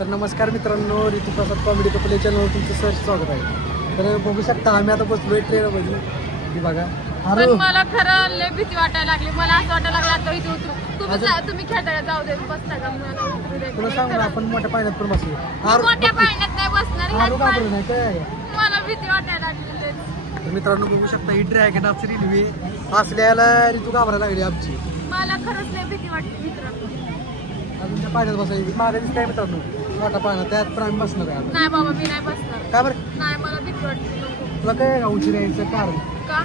तर नमस्कार मित्रांनो ऋतू प्रसाद कॉमेडी कपल या चॅनलवर तुमचं सर स्वागत आहे. तर बघू शकता आम्ही आता बसलोय ट्रेनमध्ये ही बघा. पण मला खरं लय भीती वाटायला लागली. मला असं वाटायला लागलं आता इथे उतरू. तुम्ही अजून- जा- तुम्ही खेळायला जाऊ दे बसता का? मला उतरू दे. तुला सांग ना आपण मोठ्या पाण्यात पण बसलो मोठ्या पाण्यात नाही बसणार ह्याच आरू घाबरलं पाण्यात- नाही काय मला भीती वाटायला लागली लय. तर मित्रांनो बघू शकता ही ड्रॅगन आज रेल्वे असल्याला ऋतू घाबरायला लागली आमची. मला खरंच लय भीती वाटते मित्रांनो. अजून त्या पाण्यात बसायची. मागे दिसतंय मित्रांनो. मोठा पाण्यात. त्यात पण आम्ही बसणार आहे. नाही बाबा मी नाही बसणार. का बरं? नाही मला भीती वाटते. नको तुला काय आहे का उशीर यायचं? कारण का?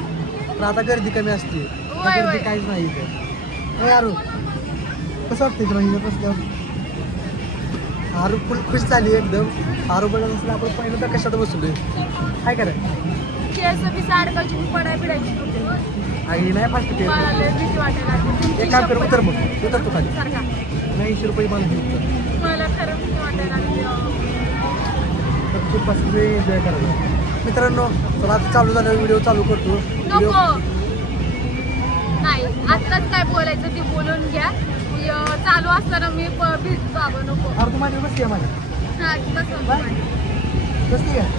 पण आता गर्दी कमी असते. आता होय, गर्दी होय. काहीच नाही इथे. अरू कसं वाटतंय तुला हिच्यात बसल्यावर? आरू फुल खुश झाली एकदम. आरू बघत असलं आपण पहिलं तर कशात बसलोय? काय कराय केस बी सारखाची मी पडाय पिडायची नव्हती. आई नाही फास्ट ते मला लय भीती वाटायला लागली. एक काम कर उतर मग. उतर तू खाली. सारखा ऐंशी रुपये मला खरं भीती वाटायला लागली अहो. तर तू बस एन्जॉय करायला? मित्रांनो चला आता चालू झालं व्हिडिओ चालू करतो. व्हिडिओ नको नाही आत्ताच काय बोलायचं ते बोलून घ्या. चालू असताना मी भीत बाबा नको. अरे तू माझ्या बसली माझ्या. हा, बस बाय. बसली का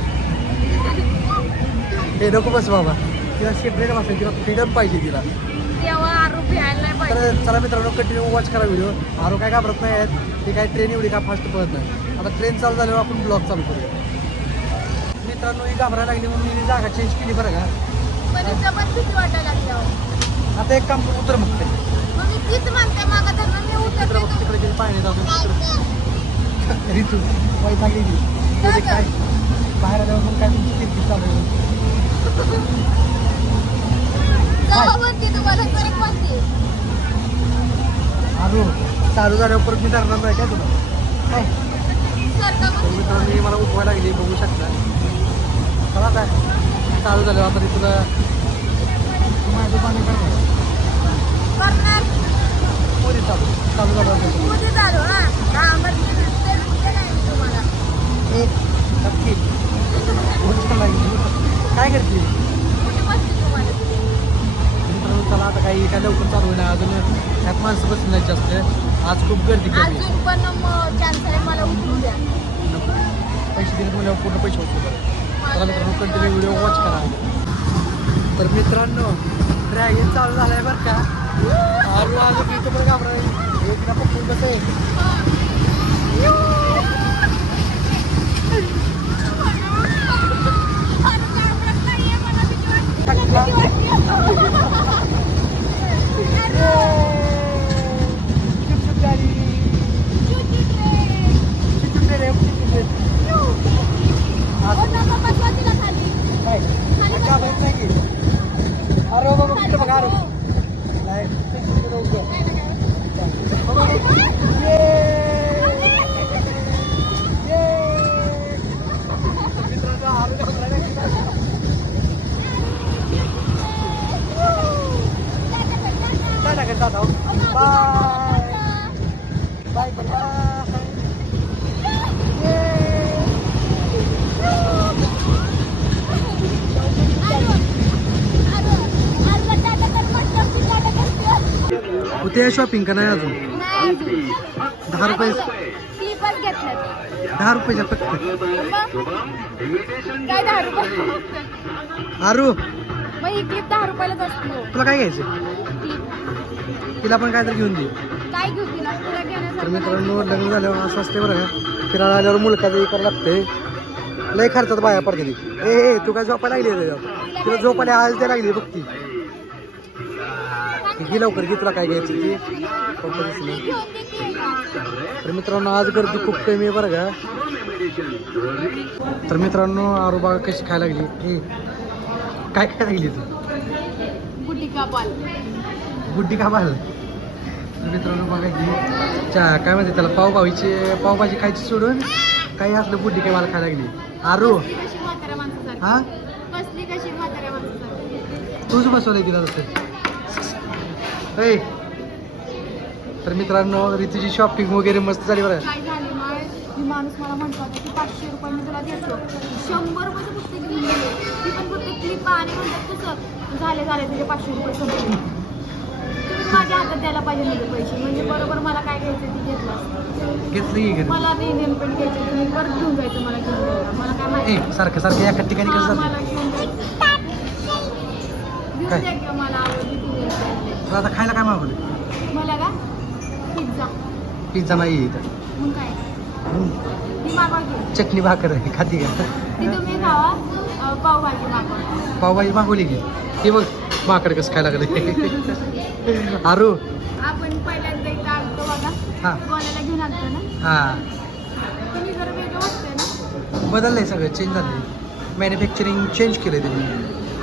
हे नको बस बाबा. तिला सेपरेट बसायची तिला फ्रीडम पाहिजे तिला. तेव्हा नाही पाहिजे. तर चला मित्रांनो कंटिन्यू वॉच करा व्हिडिओ आरो काय घाबरत नाही आहेत. ते काय ट्रेन एवढी काय फास्ट पळत नाही. आता ट्रेन चालू झाल्यावर आपण ब्लॉग चालू करूया. मित्रांनो ही घाबरायला लागली म्हणून मी जागा चेंज केली बरं का. पण इथं पण भीती वाटायला लागली अहो. आता एक काम करू उतर मग ते मग मी तीच म्हणते मागा धरून मी तिकडे. उतरते बघ तिकडे गेली. म्हणजे काय? बाहेर आल्यावर मग काय तुमची किरकिर चालू आहे? तुम्हाला तरी आरो चालू झाल्यावर परत मी धरणार नाही काय तुला? काय मित्रांनो ही मला उठवायला लागली बघू शकता. चला काय चालू झालं आता ते तुला माझं पाणी करणार. चालू. चालू झालं चालू हा. तुम्हाला. एक नक्की. काय करते? काय लवकर चालू होईना अजून त्यात माणसं बसली नाही जास्त आज खूप गर्दी अजून पण चान्स आहे मला उतरू द्या. पैसे दिले म्हणजे पूर्ण पैसे होते चला मित्रांनो कंटिन्यू व्हिडिओ वॉच करा. तर मित्रांनो ड्रॅगन चालू झालाय बरं का. आलो आलो की इथं पण घाबरा एक ना पकडून कसं आहे चुप-चुप गाडी. चुप-चुप रे, चुप-चुप रे. असं काय? घाबरत नाही की? अरे बाबा कुठं बघा अरे नाही, चुप-चुप लवकर. बाबा, ये. ये. मित्रांनो, आलो घाबरायला लागली. टाटा कर, टाटा. बाय बाय कर, बाय ये. होते शॉपिंग का नाही अजून? दहा रुपये. दहा रुपयाच्या फक्त. असतो. तुला काय घ्यायचं तिला पण काहीतरी घेऊन दे. काय घेऊ तिला तुला तर मित्रांनो लग्न झाल्यावर असं असते बरं. का फिरायला आल्यावर मुलकाचं करावं लागते लय खर्चात बाया पडते ती. ए ए, तू काय झोपायला लागली आहे त्याच्यावर? तिला झोपायला आज ते लागली बघ ती. घे लवकर घे तुला काय घ्यायचं ती. पप्पा दिसली. घेऊन दे की. एकदा. तर मित्रांनो आज गर्दी खूप कमी आहे बरं का. तर मित्रांनो आरोबा कशी खायला लागली? ए काय खायला लागली तू? बाल. गुड्डी का बाल मित्रांनो बघा की चा काय म्हणते त्याला पावभाजीची पावभाजी खायची सोडून काही असलं गुड्डी काय मला खायला लागली. आरू. हा? तूच बसवलंय तिला तसं ऐ. तर मित्रांनो रितीची शॉपिंग वगैरे मस्त झाली बरं. माणूस मला म्हणतो की पाचशे रुपये मी तुला देतो. शंभर रुपयाचं पुस्तक घेऊन गेले ती पण फक्त क्लिप आणि म्हणतात कसं झाले झाले तुझे पाचशे रुपये संपले तुम्ही डायरेक्ट माझ्या म्हणजे पैसे. म्हणजे बरोबर मला काय घ्यायचं ते घेतलं असतं. घेतलं की घरी मला ते नेमकं घ्यायचं तुम्ही परत घेऊन जायचं मला घेऊन जायला. मला काय माहिती सारखं सारखं एका ठिकाणी हा, कसं मला जाते घेऊन जायचं. घेऊन काय? द्या किंवा मला आवडली तुम्ही तुला आता खायला काय मागवलं? मला का? पिझ्झा. पिझ्झा नाही इथं. मग काय? हम्म. ती मागवा की चटणी भाकर आहे खाती का? ती तुम्ही खावा. अं, पावभाजी मागवा. पावभाजी मागवली की? ते बघ माकड कसं खायला लागले. आरू आपण पहिल्यांदा इथं आलतो बघा हा. कोणाला घेऊन आलतो ना. हा. तुम्ही जरा वेगळं वाटतंय ना. बदललंय सगळं चेंज झालंय. मॅन्युफॅक्चरिंग चेंज केलंय त्यांनी.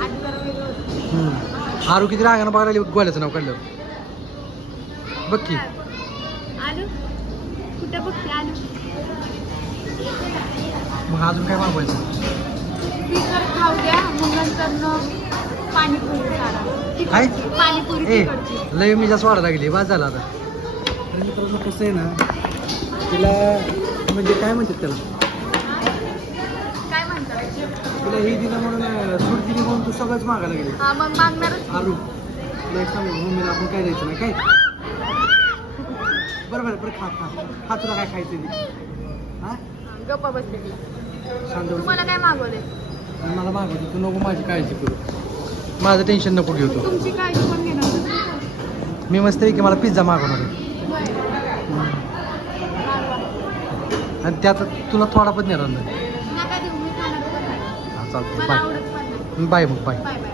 आधी जरा वेगळं होतं हम्म. आरू किती रागानं बघायला लागली गोल्याचं नाव काढलं. बघ की. आलू? कुठं बघते आलू? मग अजून काय मागवायचं? ती तर खाऊ द्या मग नंतर पाणीपुरी सारा काय? पाणीपुरी ए तिकडची. लय मी जास्त वाढायला लागली बाद झाला आता. तर मित्रांनो कसं आहे ना तिला म्हणजे काय म्हणतात त्याला? काय म्हणतात? तुला ही दिलं म्हणून सूट दिली म्हणून तू सगळंच मागायला गेली. हा मग मागणारच आरू. तुला एक सांगू मम्मीला आपण काय द्यायचं नाही काय? बरं बरं बरं खा खा. खा तुला काय खायचं ते हा? गप्पा बसले. तुम्हाला काय मागवले मला मागवतो तू नको माझी काळजी करू. माझं टेन्शन नको घेऊ तू. तुमची काळजी पण घेणार? मी मस्त की मला पिझ्झा मागवणार आहे. आणि त्यात तुला थोडा पण नाही. नाही हा चालतं बाय. बाय मग बाय. Bye bye.